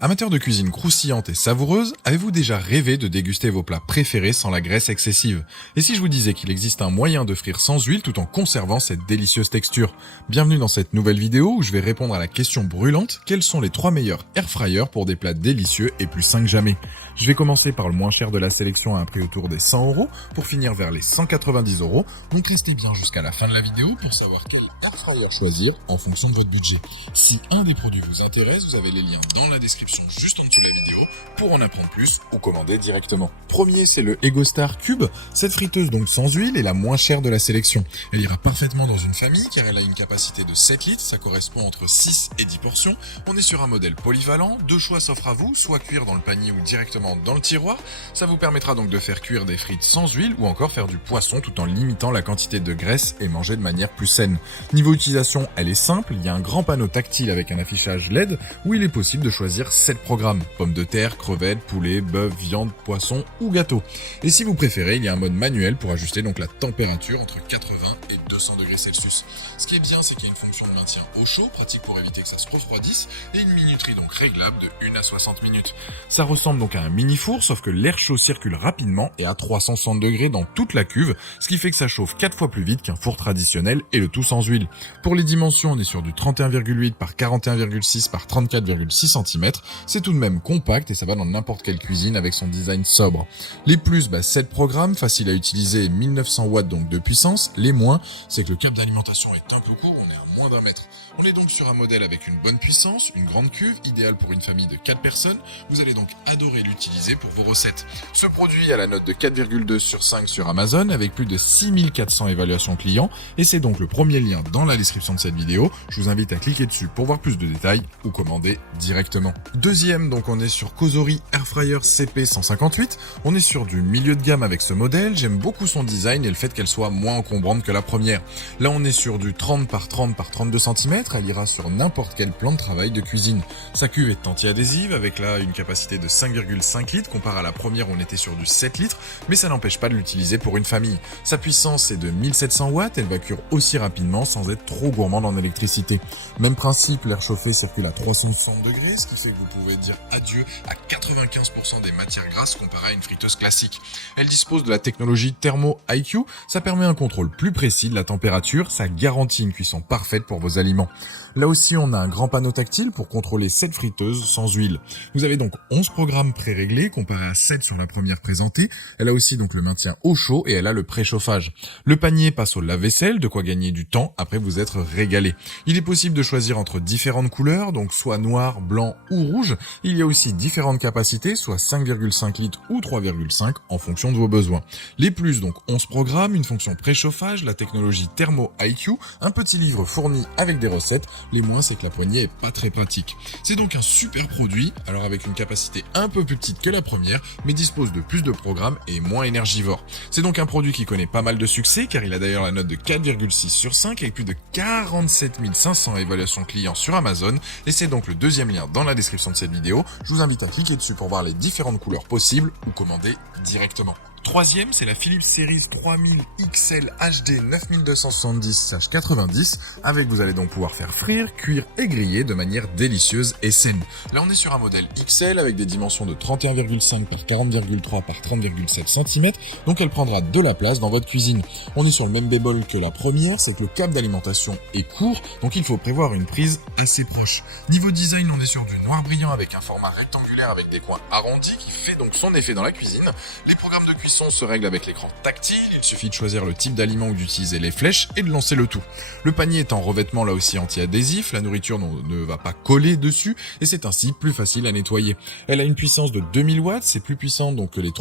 Amateur de cuisine croustillante et savoureuse, avez-vous déjà rêvé de déguster vos plats préférés sans la graisse excessive? Et si je vous disais qu'il existe un moyen de frire sans huile tout en conservant cette délicieuse texture? Bienvenue dans cette nouvelle vidéo où je vais répondre à la question brûlante: quels sont les 3 meilleurs airfryers pour des plats délicieux et plus sains que jamais? Je vais commencer par le moins cher de la sélection à un prix autour des 100 € pour finir vers les 190 €. Donc restez bien jusqu'à la fin de la vidéo pour savoir quel airfryer choisir en fonction de votre budget. Si un des produits vous intéresse, vous avez les liens dans la description juste en dessous de la vidéo pour en apprendre plus ou commander directement. Premier, c'est le EgoStar Cube. Cette friteuse donc sans huile est la moins chère de la sélection. Elle ira parfaitement dans une famille car elle a une capacité de 7 litres, ça correspond entre 6 et 10 portions. On est sur un modèle polyvalent, 2 choix s'offrent à vous, soit cuire dans le panier ou directement dans le tiroir. Ça vous permettra donc de faire cuire des frites sans huile ou encore faire du poisson tout en limitant la quantité de graisse et manger de manière plus saine. Niveau utilisation, elle est simple, il y a un grand panneau tactile avec un affichage LED où il est possible de choisir 7 programmes: pommes de terre, crevettes, poulet, bœuf, viande, poisson ou gâteau. Et si vous préférez, il y a un mode manuel pour ajuster donc la température entre 80 et 200 degrés Celsius. Ce qui est bien, c'est qu'il y a une fonction de maintien au chaud, pratique pour éviter que ça se refroidisse, et une minuterie donc réglable de 1 à 60 minutes. Ça ressemble donc à un mini four, sauf que l'air chaud circule rapidement et à 360 degrés dans toute la cuve, ce qui fait que ça chauffe 4 fois plus vite qu'un four traditionnel, et le tout sans huile. Pour les dimensions, on est sur du 31,8 par 41,6 par 34,6 cm. C'est tout de même compact et ça va dans n'importe quelle cuisine avec son design sobre. Les plus, 7 programmes, facile à utiliser et 1900 watts donc de puissance. Les moins, c'est que le câble d'alimentation est un peu court, on est à moins d'1 mètre. On est donc sur un modèle avec une bonne puissance, une grande cuve, idéale pour une famille de 4 personnes. Vous allez donc adorer l'utiliser pour vos recettes. Ce produit a la note de 4,2 sur 5 sur Amazon avec plus de 6400 évaluations clients et c'est donc le premier lien dans la description de cette vidéo. Je vous invite à cliquer dessus pour voir plus de détails ou commander directement. Deuxième, donc on est sur Cosori Airfryer CP158. On est sur du milieu de gamme avec ce modèle. J'aime beaucoup son design et le fait qu'elle soit moins encombrante que la première. Là on est sur du 30 par 30 par 32 cm. Elle ira sur n'importe quel plan de travail de cuisine. Sa cuve est anti-adhésive avec là une capacité de 5,5 litres. Comparé à la première, on était sur du 7 litres, mais ça n'empêche pas de l'utiliser pour une famille. Sa puissance est de 1700 watts. Elle va cuire aussi rapidement sans être trop gourmande en électricité. Même principe, l'air chauffé circule à 360 degrés, ce qui fait que vous pouvez dire adieu à 95% des matières grasses comparé à une friteuse classique. Elle dispose de la technologie Thermo IQ, ça permet un contrôle plus précis de la température, ça garantit une cuisson parfaite pour vos aliments. Là aussi, on a un grand panneau tactile pour contrôler cette friteuse sans huile. Vous avez donc 11 programmes pré-réglés comparé à 7 sur la première présentée. Elle a aussi donc le maintien au chaud et elle a le préchauffage. Le panier passe au lave-vaisselle, de quoi gagner du temps après vous être régalé. Il est possible de choisir entre différentes couleurs, donc soit noir, blanc ou rouge. Il y a aussi différentes capacités, soit 5,5 litres ou 3,5 en fonction de vos besoins. Les plus, donc 11 programmes, une fonction préchauffage, la technologie Thermo IQ, un petit livre fourni avec des recettes. Les moins, c'est que la poignée est pas très pratique. C'est donc un super produit, alors avec une capacité un peu plus petite que la première, mais dispose de plus de programmes et moins énergivore. C'est donc un produit qui connaît pas mal de succès, car il a d'ailleurs la note de 4,6 sur 5 avec plus de 47 500 évaluations clients sur Amazon, et c'est donc le deuxième lien dans la description de cette vidéo. Je vous invite à cliquer dessus pour voir les différentes couleurs possibles ou commander directement. Troisième, c'est la Philips Series 3000 XL HD 9270/90. Avec, vous allez donc pouvoir faire frire, cuire et griller de manière délicieuse et saine. Là, on est sur un modèle XL avec des dimensions de 31,5 par 40,3 par 30,7 cm. Donc, elle prendra de la place dans votre cuisine. On est sur le même bémol que la première, c'est que le câble d'alimentation est court, donc il faut prévoir une prise assez proche. Niveau design, on est sur du noir brillant avec un format rectangulaire avec des coins arrondis qui fait donc son effet dans la cuisine. Les programmes de cuisson se règle avec l'écran tactile, il suffit de choisir le type d'aliment ou d'utiliser les flèches et de lancer le tout. Le panier est en revêtement là aussi anti-adhésif, la nourriture ne va pas coller dessus et c'est ainsi plus facile à nettoyer. Elle a une puissance de 2000 watts, c'est plus puissant donc que les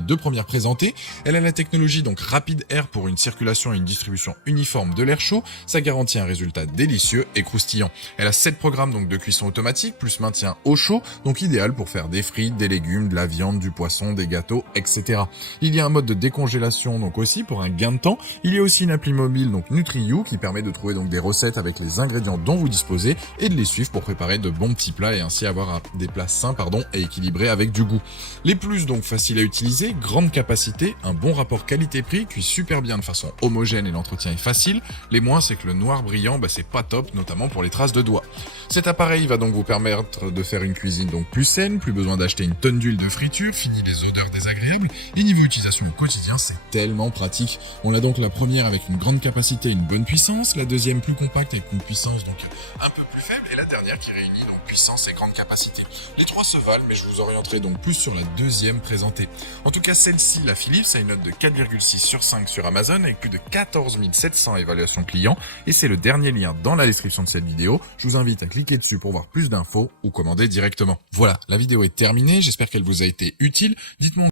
deux premières présentées. Elle a la technologie donc Rapid Air pour une circulation et une distribution uniforme de l'air chaud, ça garantit un résultat délicieux et croustillant. Elle a 7 programmes donc de cuisson automatique plus maintien au chaud, donc idéal pour faire des frites, des légumes, de la viande, du poisson, des gâteaux, etc. etc. Il y a un mode de décongélation donc aussi pour un gain de temps. Il y a aussi une appli mobile donc NutriYou qui permet de trouver donc des recettes avec les ingrédients dont vous disposez et de les suivre pour préparer de bons petits plats et ainsi avoir des plats sains et équilibrés avec du goût. Les plus donc faciles à utiliser, grande capacité, un bon rapport qualité-prix, cuit super bien de façon homogène et l'entretien est facile. Les moins c'est que le noir brillant c'est pas top, notamment pour les traces de doigts. Cet appareil va donc vous permettre de faire une cuisine donc plus saine, plus besoin d'acheter une tonne d'huile de friture, fini les odeurs désagréables, et niveau utilisation au quotidien c'est tellement pratique. On a donc la première avec une grande capacité et une bonne puissance, la deuxième plus compacte avec une puissance donc un peu plus faible, et la dernière qui réunit donc puissance et grande capacité. Les trois se valent, mais je vous orienterai donc plus sur la deuxième présentée. En tout cas, celle-ci, la Philips, a une note de 4,6 sur 5 sur Amazon avec plus de 14 700 évaluations clients, et c'est le dernier lien dans la description de cette vidéo. Je vous invite à cliquer dessus pour voir plus d'infos ou commander directement. Voilà, la vidéo est terminée, j'espère qu'elle vous a été utile. Dites-moi